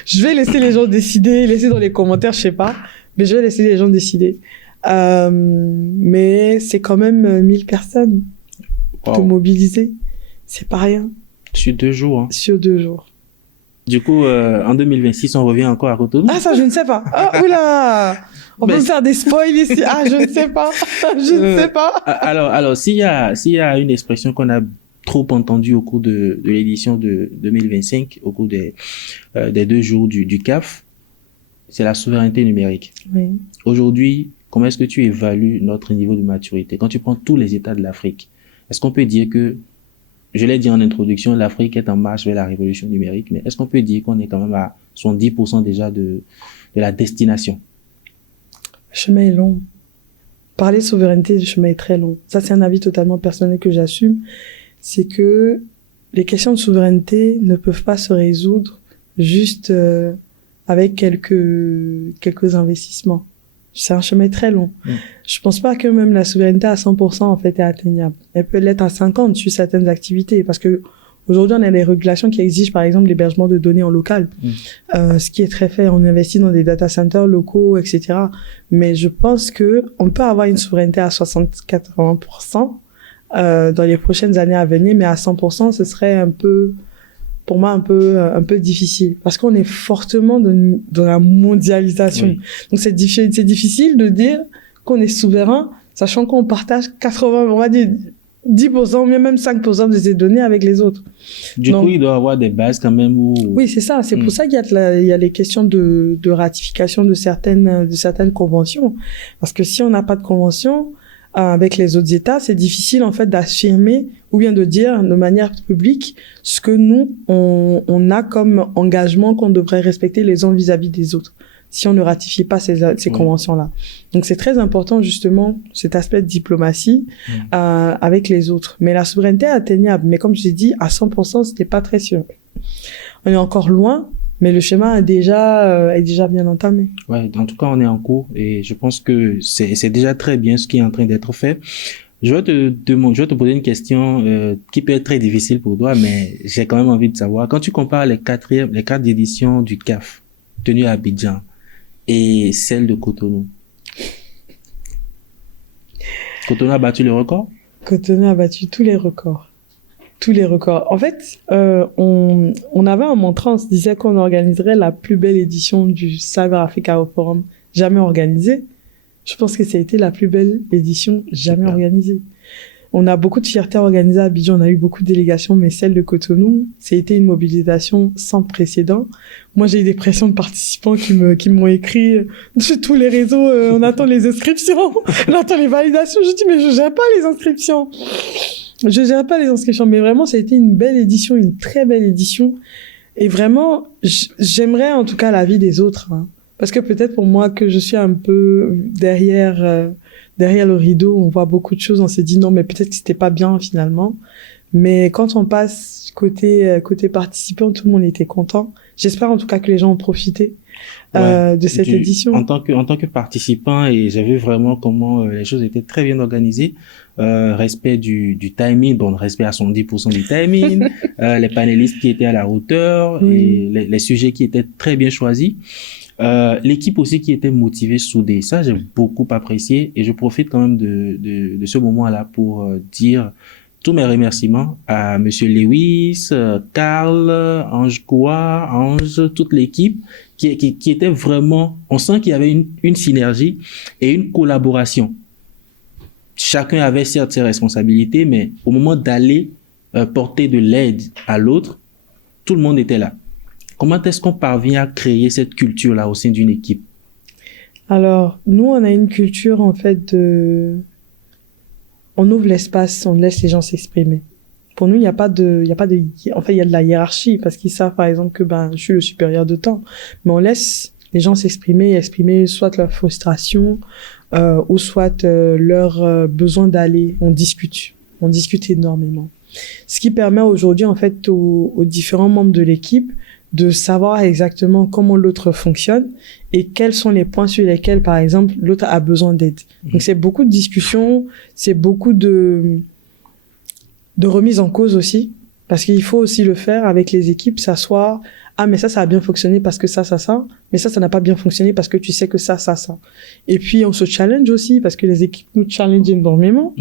Je vais laisser les gens décider, laisser dans les commentaires, je sais pas, mais je vais laisser les gens décider. Mais c'est quand même 1000 personnes de mobiliser. C'est pas rien. Sur 2 jours. Hein. Sur 2 jours. Du coup, en 2026, on revient encore à Cotonou? Ah, ça, je ne sais pas. Oh, oula! On peut me faire des spoils ici. Ah, je ne sais pas. Je ne sais pas. Alors, s'il y a une expression qu'on a trop entendue au cours de l'édition de 2025, au cours des 2 jours du CAF, c'est la souveraineté numérique. Oui. Aujourd'hui, comment est-ce que tu évalues notre niveau de maturité? Quand tu prends tous les États de l'Afrique, est-ce qu'on peut dire que, je l'ai dit en introduction, l'Afrique est en marche vers la révolution numérique, mais est-ce qu'on peut dire qu'on est quand même à 70% déjà de la destination? Le chemin est long. Parler de souveraineté, le chemin est très long. Ça, c'est un avis totalement personnel que j'assume. C'est que les questions de souveraineté ne peuvent pas se résoudre juste avec quelques investissements. C'est un chemin très long. Je pense pas que même la souveraineté à 100% en fait est atteignable. Elle peut l'être à 50% sur certaines activités, parce que aujourd'hui on a des régulations qui exigent par exemple l'hébergement de données en local, ce qui est très fait. On investit dans des data centers locaux, etc. Mais je pense que on peut avoir une souveraineté à 60-80% dans les prochaines années à venir, mais à 100% ce serait pour moi un peu difficile, parce qu'on est fortement dans la mondialisation. Oui. Donc c'est difficile de dire qu'on est souverain, sachant qu'on partage 80, on va dire 10%, ou même 5% de ces données avec les autres. Du coup, il doit y avoir des bases quand même où... Oui, c'est ça. C'est pour ça qu'il y a les questions de ratification de certaines conventions. Parce que si on n'a pas de convention avec les autres États, c'est difficile en fait d'affirmer ou bien de dire de manière publique ce que nous on a comme engagement qu'on devrait respecter les uns vis-à-vis des autres, si on ne ratifie pas ces conventions-là. Donc c'est très important justement cet aspect de diplomatie avec les autres. Mais la souveraineté est atteignable, mais comme je l'ai dit, à 100%, c'était pas très sûr. On est encore loin. Mais le schéma est déjà bien entamé. Ouais, en tout cas, on est en cours et je pense que c'est déjà très bien ce qui est en train d'être fait. Je vais te poser une question qui peut être très difficile pour toi, mais j'ai quand même envie de savoir. Quand tu compares les 4 éditions du CAF tenues à Abidjan et celles de Cotonou, Cotonou a battu le record? Cotonou a battu tous les records. Tous les records. En fait, on avait un mantra, on se disait qu'on organiserait la plus belle édition du Cyber Africa Forum jamais organisée. Je pense que ça a été la plus belle édition jamais organisée. On a beaucoup de fierté organisée à Abidjan, on a eu beaucoup de délégations, mais celle de Cotonou, ça a été une mobilisation sans précédent. Moi, j'ai eu des pressions de participants qui m'ont écrit sur tous les réseaux, on attend les inscriptions, on attend les validations. Je dis, mais je gère pas les inscriptions. Je gère pas les inscriptions, mais vraiment, ça a été une belle édition, une très belle édition. Et vraiment, j'aimerais en tout cas l'avis des autres, hein. Parce que peut-être pour moi que je suis un peu derrière le rideau, on voit beaucoup de choses, on s'est dit non, mais peut-être que c'était pas bien finalement. Mais quand on passe côté participant, tout le monde était content. J'espère en tout cas que les gens ont profité. de cette édition. En tant que participant, et j'ai vu vraiment comment les choses étaient très bien organisées. Respect du timing, bon, respect à 110% du timing, les panélistes qui étaient à la hauteur, et les sujets qui étaient très bien choisis. L'équipe aussi qui était motivée, soudée. Ça, j'ai beaucoup apprécié, et je profite quand même de ce moment-là pour dire tous mes remerciements à Monsieur Lewis, Carl, Ange Koua, Ange, toute l'équipe qui était vraiment, on sent qu'il y avait une synergie et une collaboration. Chacun avait certes ses responsabilités, mais au moment d'aller porter de l'aide à l'autre, tout le monde était là. Comment est-ce qu'on parvient à créer cette culture-là au sein d'une équipe? Alors, nous, on a une culture, en fait, on ouvre l'espace, on laisse les gens s'exprimer. Pour nous, il y a pas de, en fait, il y a de la hiérarchie, parce qu'ils savent, par exemple, que, je suis le supérieur de temps. Mais on laisse les gens exprimer soit leur frustration, ou soit, leur besoin d'aller. On discute énormément. Ce qui permet aujourd'hui, en fait, aux différents membres de l'équipe de savoir exactement comment l'autre fonctionne et quels sont les points sur lesquels, par exemple, l'autre a besoin d'aide. Donc, c'est beaucoup de discussions, c'est beaucoup de remise en cause aussi, parce qu'il faut aussi le faire avec les équipes, s'asseoir, mais ça a bien fonctionné parce que ça, mais ça n'a pas bien fonctionné parce que tu sais que ça. Et puis, on se challenge aussi, parce que les équipes nous challengent énormément,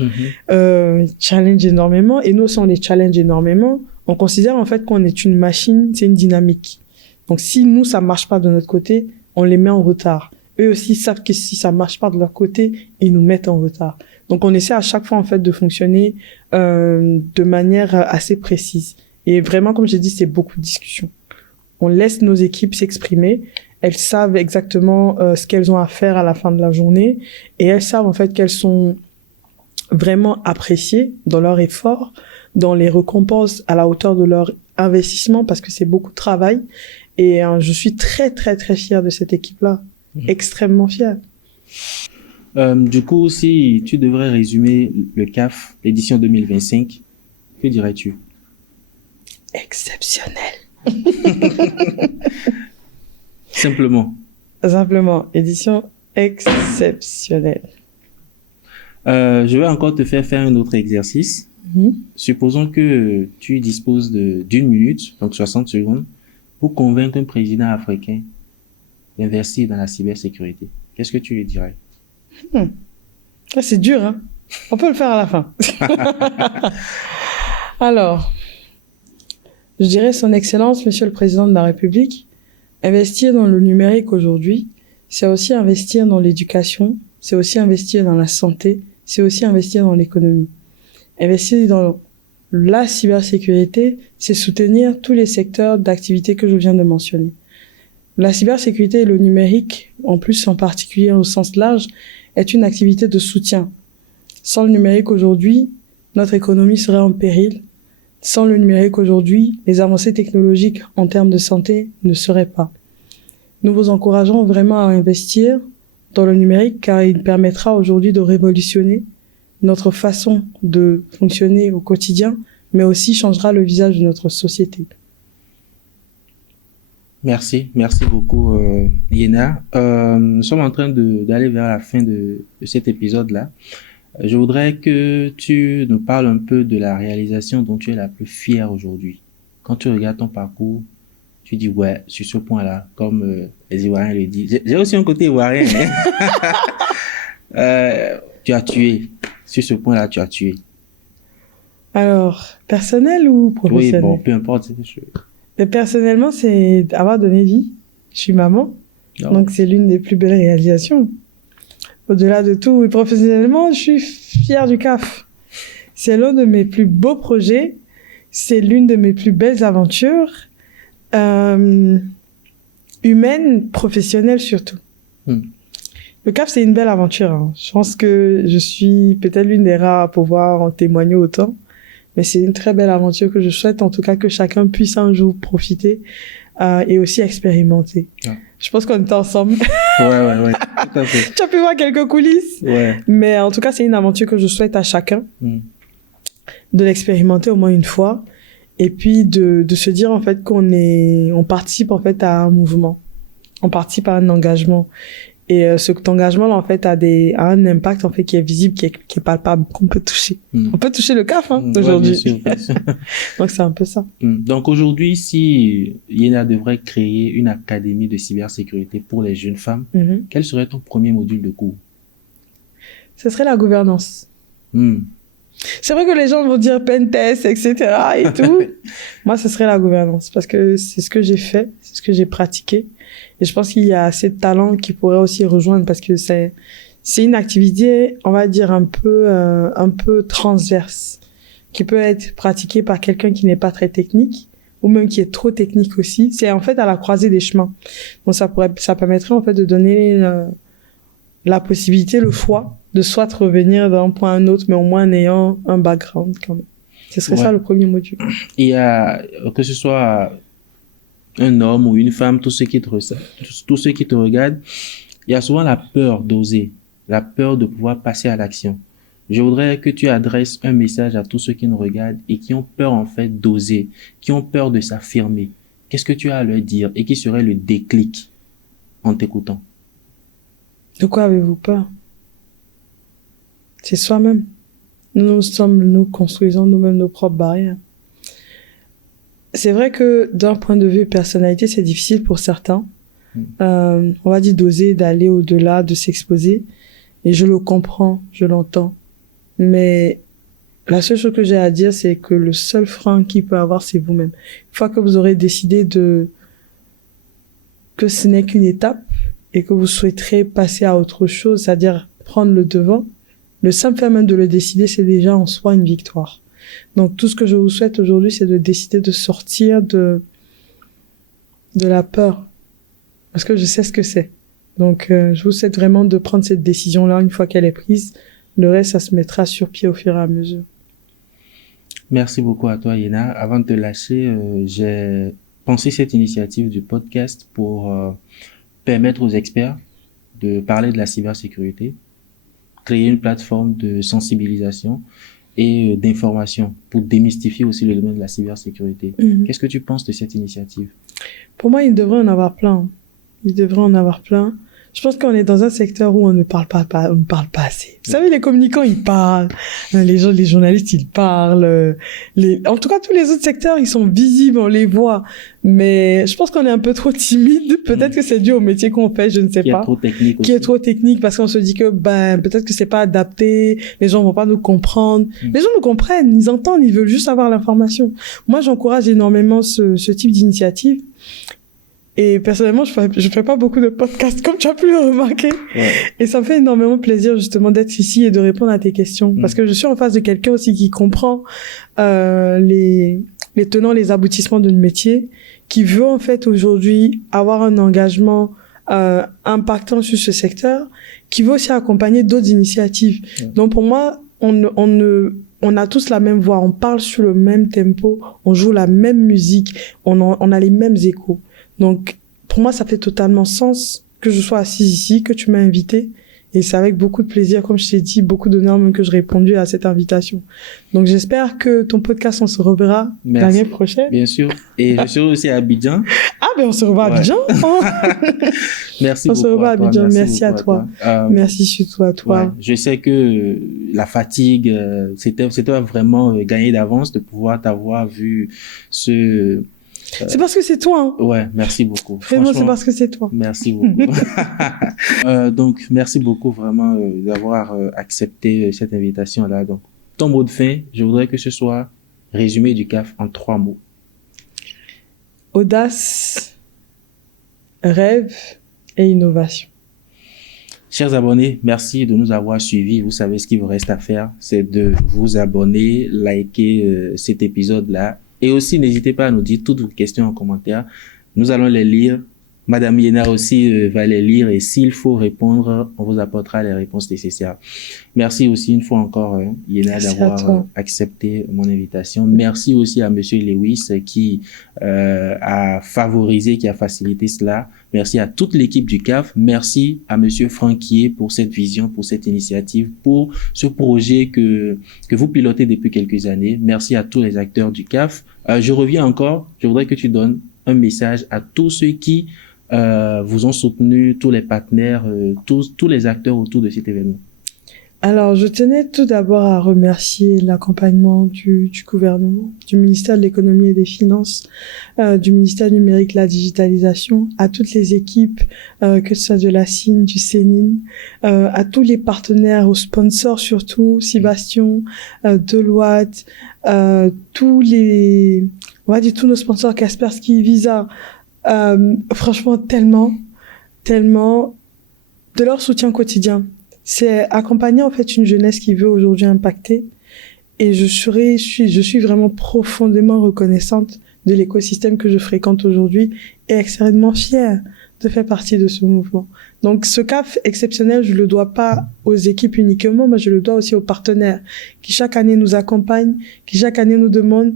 et nous aussi, on les challenge énormément. On considère en fait qu'on est une machine, c'est une dynamique. Donc si nous, ça marche pas de notre côté, on les met en retard. Eux aussi savent que si ça marche pas de leur côté, ils nous mettent en retard. Donc on essaie à chaque fois en fait de fonctionner de manière assez précise. Et vraiment, comme j'ai dit, c'est beaucoup de discussions. On laisse nos équipes s'exprimer. Elles savent exactement ce qu'elles ont à faire à la fin de la journée. Et elles savent en fait qu'elles sont vraiment appréciées dans leur effort, dans les récompenses à la hauteur de leur investissement, parce que c'est beaucoup de travail. Et je suis très, très, très fière de cette équipe-là. Extrêmement fière. Du coup, si tu devrais résumer le CAF, édition 2025, que dirais-tu? Exceptionnel. Simplement. Simplement. Édition exceptionnelle. Je vais encore te faire un autre exercice. Supposons que tu disposes d'une minute, donc 60 secondes, pour convaincre un président africain d'investir dans la cybersécurité. Qu'est-ce que tu lui dirais? C'est dur, hein? On peut le faire à la fin. Alors, je dirais Son Excellence, Monsieur le Président de la République, investir dans le numérique aujourd'hui, c'est aussi investir dans l'éducation, c'est aussi investir dans la santé, c'est aussi investir dans l'économie. Investir dans la cybersécurité, c'est soutenir tous les secteurs d'activité que je viens de mentionner. La cybersécurité et le numérique, en plus en particulier au sens large, est une activité de soutien. Sans le numérique aujourd'hui, notre économie serait en péril. Sans le numérique aujourd'hui, les avancées technologiques en termes de santé ne seraient pas. Nous vous encourageons vraiment à investir dans le numérique car il permettra aujourd'hui de révolutionner notre façon de fonctionner au quotidien, mais aussi changera le visage de notre société. Merci beaucoup Yéna. Nous sommes en train d'aller vers la fin de cet épisode-là. Je voudrais que tu nous parles un peu de la réalisation dont tu es la plus fière aujourd'hui. Quand tu regardes ton parcours, tu dis ouais, sur ce point-là, comme les Ivoiriens le disent. J'ai aussi un côté ivoirien. Tu as tué. Sur ce point-là, tu as tué. Alors, personnel ou professionnel? Oui, bon, peu importe. Mais personnellement, c'est avoir donné vie. Je suis maman. Donc, c'est l'une des plus belles réalisations. Au-delà de tout, professionnellement, je suis fière du CAF. C'est l'un de mes plus beaux projets. C'est l'une de mes plus belles aventures. Humaines, professionnelles surtout. Le CAF, c'est une belle aventure. Hein. Je pense que je suis peut-être l'une des rares à pouvoir en témoigner autant. Mais c'est une très belle aventure que je souhaite, en tout cas, que chacun puisse un jour profiter et aussi expérimenter. Ouais. Je pense qu'on était ensemble. Ouais, tout à fait. Tu as pu voir quelques coulisses. Ouais. Mais en tout cas, c'est une aventure que je souhaite à chacun de l'expérimenter au moins une fois. Et puis de se dire, en fait, on participe, en fait, à un mouvement. on participe à un engagement. Et cet engagement-là, en fait, a un impact, en fait, qui est visible, qui est palpable, qu'on peut toucher. On peut toucher le CAF, aujourd'hui. Ouais, bien sûr. Donc, c'est un peu ça. Donc, aujourd'hui, si Yéna devrait créer une académie de cybersécurité pour les jeunes femmes, quel serait ton premier module de cours? Ce serait la gouvernance. C'est vrai que les gens vont dire pentest, etc. et tout. Moi, ce serait la gouvernance parce que c'est ce que j'ai fait, c'est ce que j'ai pratiqué. Et je pense qu'il y a assez de talents qui pourraient aussi rejoindre parce que c'est une activité, on va dire, un peu transverse, qui peut être pratiquée par quelqu'un qui n'est pas très technique ou même qui est trop technique aussi. C'est en fait à la croisée des chemins. Donc ça permettrait en fait de donner la possibilité, le choix de soit revenir d'un point à un autre, mais au moins en ayant un background quand même. Ce serait ça le premier module. Il y a, que ce soit un homme ou une femme, tous ceux qui te regardent, il y a souvent la peur d'oser, la peur de pouvoir passer à l'action. Je voudrais que tu adresses un message à tous ceux qui nous regardent et qui ont peur en fait d'oser, qui ont peur de s'affirmer. Qu'est-ce que tu as à leur dire et qui serait le déclic en t'écoutant? De quoi avez-vous peur? C'est soi-même. Nous construisons nous-mêmes nos propres barrières. C'est vrai que d'un point de vue personnalité, c'est difficile pour certains. On va dire d'oser, d'aller au-delà, de s'exposer. Et je le comprends, je l'entends. Mais la seule chose que j'ai à dire, c'est que le seul frein qu'il peut avoir, c'est vous-même. Une fois que vous aurez décidé que ce n'est qu'une étape et que vous souhaiterez passer à autre chose, c'est-à-dire prendre le devant, le simple fait même de le décider, c'est déjà en soi une victoire. Donc tout ce que je vous souhaite aujourd'hui, c'est de décider de sortir de la peur. Parce que je sais ce que c'est. Donc je vous souhaite vraiment de prendre cette décision-là une fois qu'elle est prise. Le reste, ça se mettra sur pied au fur et à mesure. Merci beaucoup à toi, Yéna. Avant de te lâcher, j'ai pensé cette initiative du podcast pour permettre aux experts de parler de la cybersécurité, créer une plateforme de sensibilisation et d'information pour démystifier aussi le domaine de la cybersécurité. Qu'est-ce que tu penses de cette initiative? Pour moi, il devrait en avoir plein. Il devrait en avoir plein. Je pense qu'on est dans un secteur où on ne parle pas assez. Vous savez, les communicants, ils parlent. Les journalistes, ils parlent. En tout cas, tous les autres secteurs, ils sont visibles, on les voit. Mais je pense qu'on est un peu trop timide. Peut-être que c'est dû au métier qu'on fait, je ne sais pas. Qui est trop technique aussi. Qui est trop technique parce qu'on se dit que, peut-être que c'est pas adapté. Les gens vont pas nous comprendre. Les gens nous comprennent. Ils entendent. Ils veulent juste avoir l'information. Moi, j'encourage énormément ce type d'initiative. Et personnellement, je fais pas beaucoup de podcasts, comme tu as pu le remarquer. Ouais. Et ça me fait énormément plaisir, justement, d'être ici et de répondre à tes questions. Parce que je suis en face de quelqu'un aussi qui comprend, les tenants, les aboutissements de notre métier, qui veut, en fait, aujourd'hui, avoir un engagement, impactant sur ce secteur, qui veut aussi accompagner d'autres initiatives. Ouais. Donc, pour moi, on a tous la même voix, on parle sur le même tempo, on joue la même musique, on a les mêmes échos. Donc, pour moi, ça fait totalement sens que je sois assise ici, que tu m'as invité. Et c'est avec beaucoup de plaisir, comme je t'ai dit, beaucoup d'honneur même que je répondu à cette invitation. Donc, j'espère que ton podcast, on se reverra l'année prochaine. Bien sûr. Et je serai aussi à Abidjan. Ah, on se revoit à Abidjan. Merci beaucoup. On se revoit à Abidjan. Merci à toi. Merci surtout à toi. Ouais, je sais que la fatigue, c'était vraiment gagné d'avance de pouvoir t'avoir vu c'est parce que c'est toi. Hein. Ouais, merci beaucoup. Vraiment, c'est parce que c'est toi. Merci beaucoup. Donc, merci beaucoup vraiment d'avoir accepté cette invitation-là. Donc, ton mot de fin, je voudrais que ce soit résumé du CAF en 3 mots. Audace, rêve et innovation. Chers abonnés, merci de nous avoir suivis. Vous savez ce qu'il vous reste à faire, c'est de vous abonner, liker cet épisode-là. Et aussi, n'hésitez pas à nous dire toutes vos questions en commentaire. Nous allons les lire. Madame Yéna aussi va les lire et s'il faut répondre, on vous apportera les réponses nécessaires. Merci aussi une fois encore, Yéna, d'avoir accepté mon invitation. Merci aussi à Monsieur Lewis qui a favorisé, qui a facilité cela. Merci à toute l'équipe du CAF. Merci à Monsieur Franquier pour cette vision, pour cette initiative, pour ce projet que vous pilotez depuis quelques années. Merci à tous les acteurs du CAF. Je reviens encore. Je voudrais que tu donnes un message à tous ceux qui vous ont soutenu, tous les partenaires, tous les acteurs autour de cet événement? Alors, je tenais tout d'abord à remercier l'accompagnement du gouvernement, du ministère de l'économie et des finances, du ministère du numérique et de la digitalisation, à toutes les équipes, que ce soit de la CIN, du CENIN, à tous les partenaires, aux sponsors surtout, Sébastien, Deloitte, tous nos sponsors, Kaspersky, Visa, franchement, tellement de leur soutien quotidien. C'est accompagner en fait une jeunesse qui veut aujourd'hui impacter, et je suis vraiment profondément reconnaissante de l'écosystème que je fréquente aujourd'hui et extrêmement fière de faire partie de ce mouvement. Donc ce cas exceptionnel, je le dois pas aux équipes uniquement, mais je le dois aussi aux partenaires qui chaque année nous accompagnent, qui chaque année nous demandent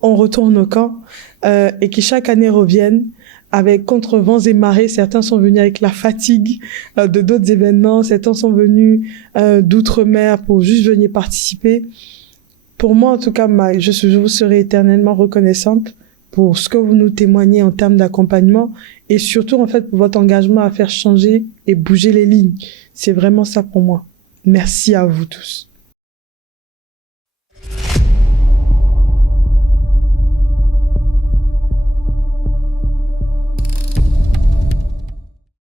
on retourne au camp, et qui chaque année reviennent avec contre vents et marées. Certains sont venus avec la fatigue de d'autres événements, certains sont venus d'outre-mer pour juste venir participer. Pour moi, en tout cas, je vous serai éternellement reconnaissante pour ce que vous nous témoignez en termes d'accompagnement, et surtout, en fait, pour votre engagement à faire changer et bouger les lignes. C'est vraiment ça pour moi. Merci à vous tous.